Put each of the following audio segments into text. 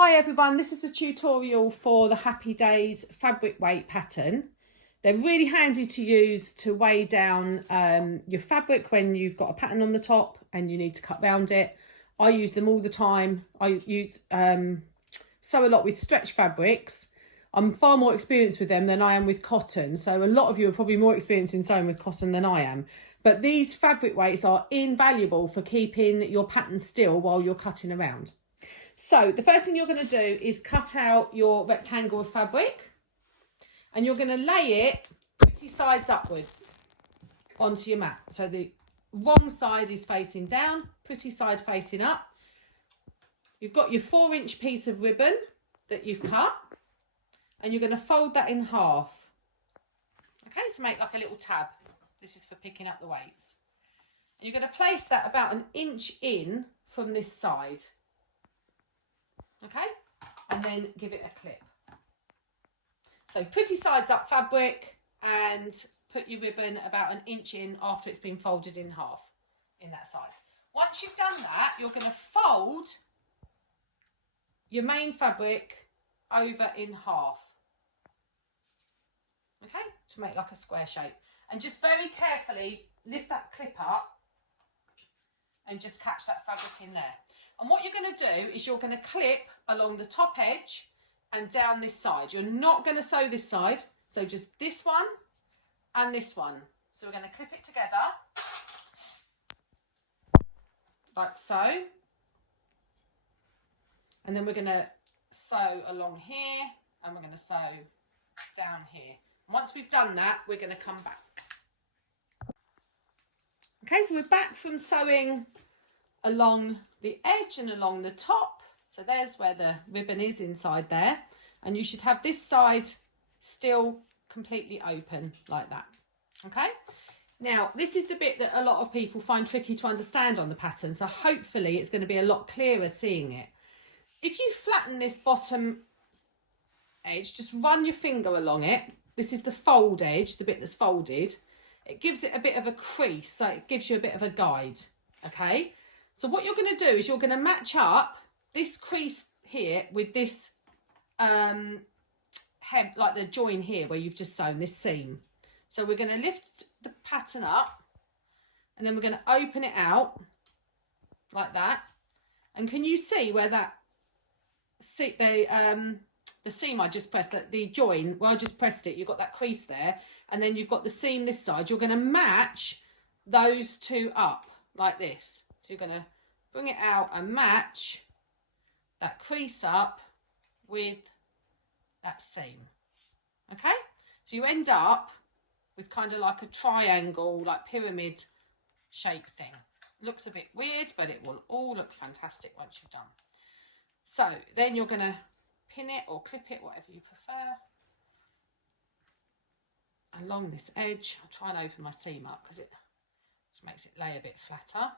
Hi everyone, this is a tutorial for the Happy Days fabric weight pattern. They're really handy to use to weigh down your fabric when you've got a pattern on the top and you need to cut round it. I use them all the time. I use sew a lot with stretch fabrics. I'm far more experienced with them than I am with cotton, so a lot of you are probably more experienced in sewing with cotton than I am. But these fabric weights are invaluable for keeping your pattern still while you're cutting around. So the first thing you're going to do is cut out your rectangle of fabric and you're going to lay it pretty sides upwards onto your mat. So the wrong side is facing down, pretty side facing up. You've got your 4-inch piece of ribbon that you've cut and you're going to fold that in half. Okay, to make like a little tab. This is for picking up the weights. And you're going to place that about 1 inch in from this side. Okay, and then give it a clip. So pretty sides up fabric and put your ribbon about 1 inch in after it's been folded in half in that side. Once you've done that, you're going to fold your main fabric over in half. Okay, to make like a square shape. And just very carefully lift that clip up and just catch that fabric in there. And what you're going to do is you're going to clip along the top edge and down this side. You're not going to sew this side, so just this one and this one. So we're going to clip it together, like so. And then we're going to sew along here and we're going to sew down here. And once we've done that, we're going to come back. Okay, so we're back from sewing along the edge and along the top. So there's where the ribbon is inside there. And you should have this side still completely open like that. Okay. Now, this is the bit that a lot of people find tricky to understand on the pattern. So hopefully it's going to be a lot clearer seeing it. If you flatten this bottom edge, just run your finger along it. This is the fold edge, the bit that's folded. It gives it a bit of a crease, so it gives you a bit of a guide. Okay. So what you're going to do is you're going to match up this crease here with this hem, like the join here where you've just sewn this seam. So we're going to lift the pattern up and then we're going to open it out like that. And can you see where that the seam I just pressed, the join, where I just pressed it, you've got that crease there, and then you've got the seam this side. You're going to match those two up like this. So you're going to bring it out and match that crease up with that seam. Okay? So you end up with kind of like a triangle, like pyramid shape thing. Looks a bit weird, but it will all look fantastic once you've done. So then you're going to pin it or clip it, whatever you prefer, along this edge. I'll try and open my seam up because it just makes it lay a bit flatter.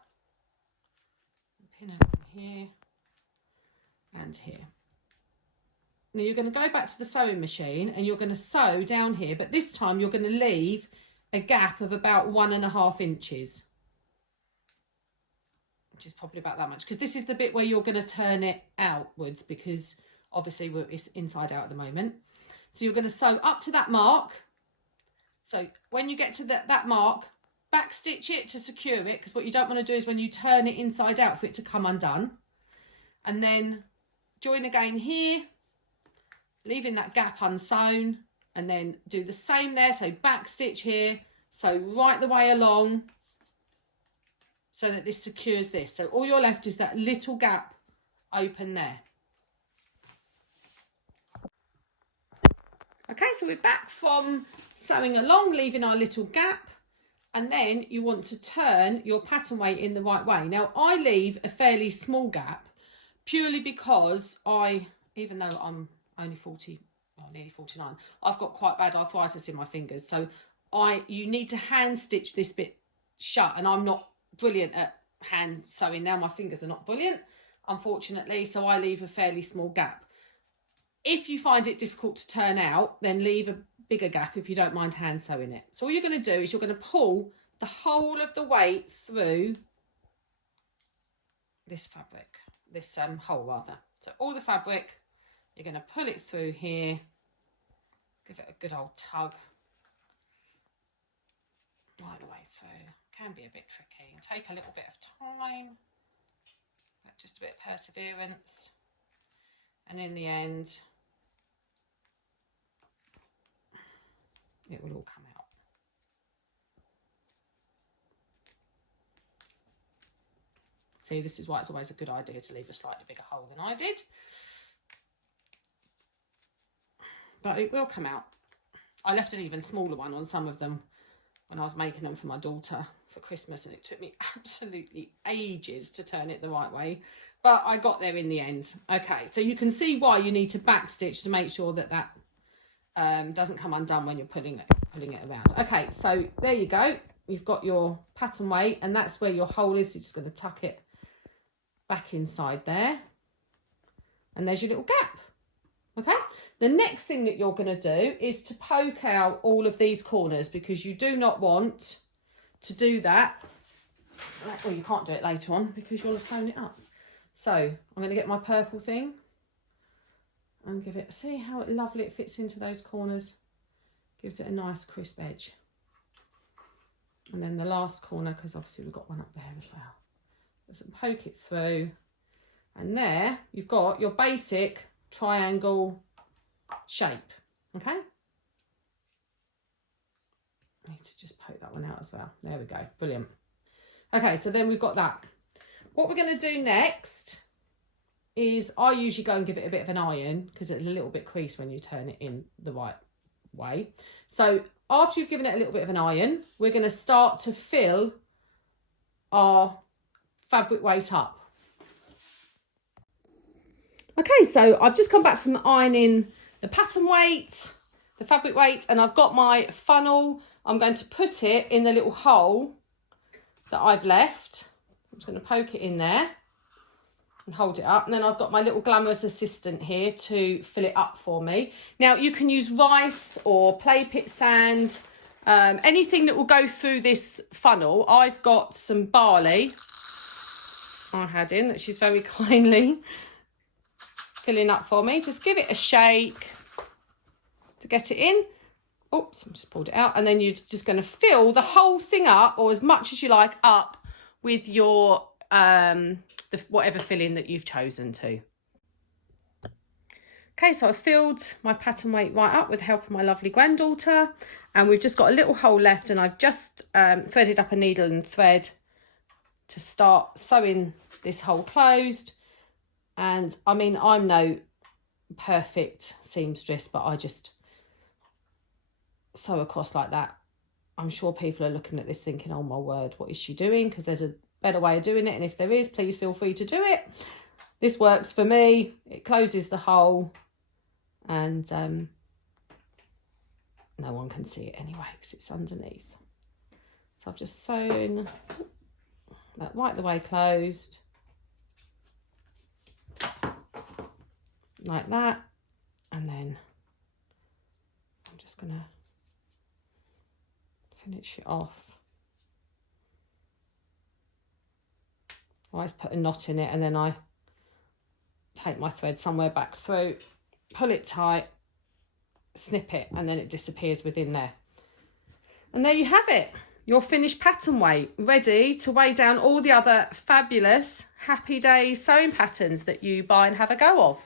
Pin along here and here. Now you're going to go back to the sewing machine and you're going to sew down here, but this time you're going to leave a gap of about 1.5 inches, which is probably about that much, because this is the bit where you're going to turn it outwards, because obviously it's inside out at the moment. So you're going to sew up to that mark. So when you get to that mark, back stitch it to secure it, because what you don't want to do is when you turn it inside out for it to come undone. And then join again here, leaving that gap unsewn, and then do the same there. So back stitch here, so right the way along, so that this secures this. So all you're left is that little gap open there. Okay, so we're back from sewing along, leaving our little gap. And then you want to turn your pattern weight in the right way. Now, I leave a fairly small gap purely because even though I'm only 40, well, nearly 49, I've got quite bad arthritis in my fingers. So you need to hand stitch this bit shut, and I'm not brilliant at hand sewing now. My fingers are not brilliant, unfortunately, so I leave a fairly small gap. If you find it difficult to turn out, then leave a bigger gap if you don't mind hand sewing it. So all you're going to do is you're going to pull the whole of the weight through this fabric, this hole rather. So So all the fabric, you're going to pull it through here, give it a good old tug right the way through. Can be a bit tricky, take a little bit of time, but just a bit of perseverance, and in the end it will all come out. See, this is why it's always a good idea to leave a slightly bigger hole than I did, but it will come out. I left an even smaller one on some of them when I was making them for my daughter for Christmas, and it took me absolutely ages to turn it the right way, but I got there in the end. Okay, so you can see why you need to backstitch to make sure that that doesn't come undone when you're pulling it around. Okay, so there you go. You've got your pattern weight, and that's where your hole is. You're just going to tuck it back inside there, and there's your little gap. Okay, the next thing that you're going to do is to poke out all of these corners, because you do not want to do that. Well, you can't do it later on because you'll have sewn it up. So I'm going to get my purple thing and give it, see how lovely it fits into those corners, gives it a nice crisp edge. And then the last corner, because obviously we've got one up there as well, just poke it through, and there you've got your basic triangle shape. Okay, I need to just poke that one out as well. There we go, brilliant. Okay, so then we've got that. What we're going to do next is, I usually go and give it a bit of an iron because it's a little bit creased when you turn it in the right way. So after you've given it a little bit of an iron, we're going to start to fill our fabric weight up. Okay, so I've just come back from ironing the pattern weight, the fabric weight, and I've got my funnel. I'm going to put it in the little hole that I've left. I'm just going to poke it in there and hold it up. And then I've got my little glamorous assistant here to fill it up for me. Now, you can use rice or play pit sand, anything that will go through this funnel. I've got some barley I had in that she's very kindly filling up for me. Just give it a shake to get it in. Oops, I just pulled it out. And then you're just going to fill the whole thing up, or as much as you like, up with your whatever filling that you've chosen to. Okay, so I've filled my pattern weight right up with the help of my lovely granddaughter, and we've just got a little hole left, and I've just threaded up a needle and thread to start sewing this hole closed. And I mean, I'm no perfect seamstress, but I just sew across like that. I'm sure people are looking at this thinking, oh my word, what is she doing? Because there's a better way of doing it, and if there is, please feel free to do it. This works for me. It closes the hole, and no one can see it anyway because it's underneath. So I've just sewn that right the way closed, like that, and then I'm just gonna finish it off. I always put a knot in it, and then I take my thread somewhere back through, pull it tight, snip it, and then it disappears within there. And there you have it, your finished pattern weight, ready to weigh down all the other fabulous Happy Days sewing patterns that you buy and have a go of.